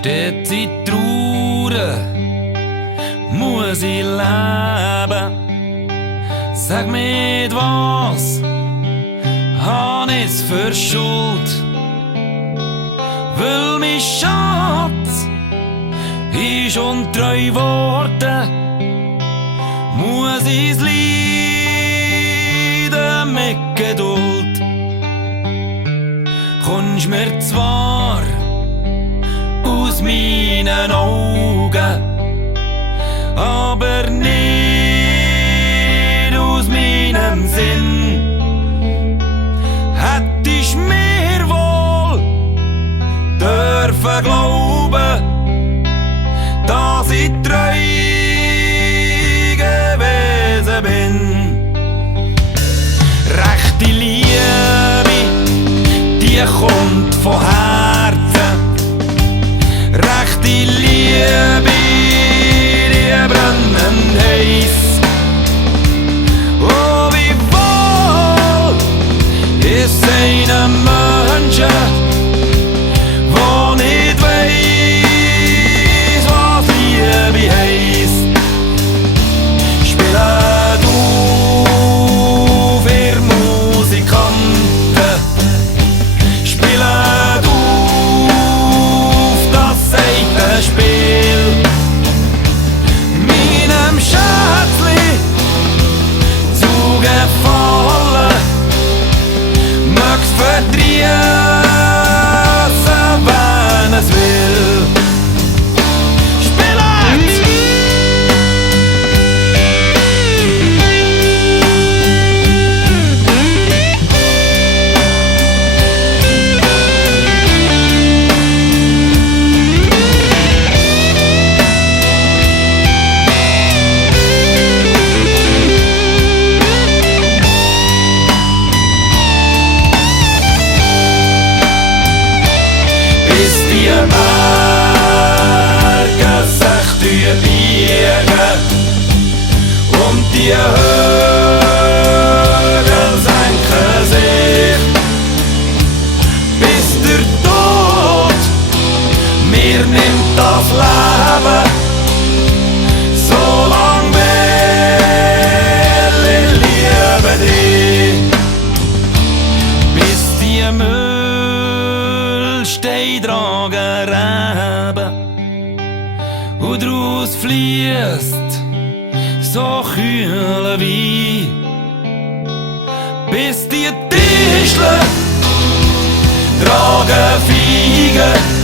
Steht sie traurig, muss ich leben? Sag mit was han ich's für Schuld? Weil mein Schatz ist untreu worden, muss ich's leiden mit Geduld. Kommst mir zwar aus meinen Augen, aber nicht aus meinem Sinn. Hätt ich mir wohl dürfen glauben, dass ich treu gewesen bin. Rechte Liebe, die kommt von Herzen. Rechte Liebe, die brennen heiß. Oh, wie wohl ist einem Menschen, der nicht weiss, was Liebe heisst. Spiele du für Musikanten, spiele du das Seitenspiel. Meinem Schätzli zu gefallen, mögst verdrießen, wenn es will. Spielet! Bis die Berge sich biegen und die Höhen senken sich, bis der Tod mir nimmt das Leben, so lang will ich lieben dich, bis die Müllsteine tragen Reben und draus fließt so kühler Wein, bis die Tischler tragen Feigen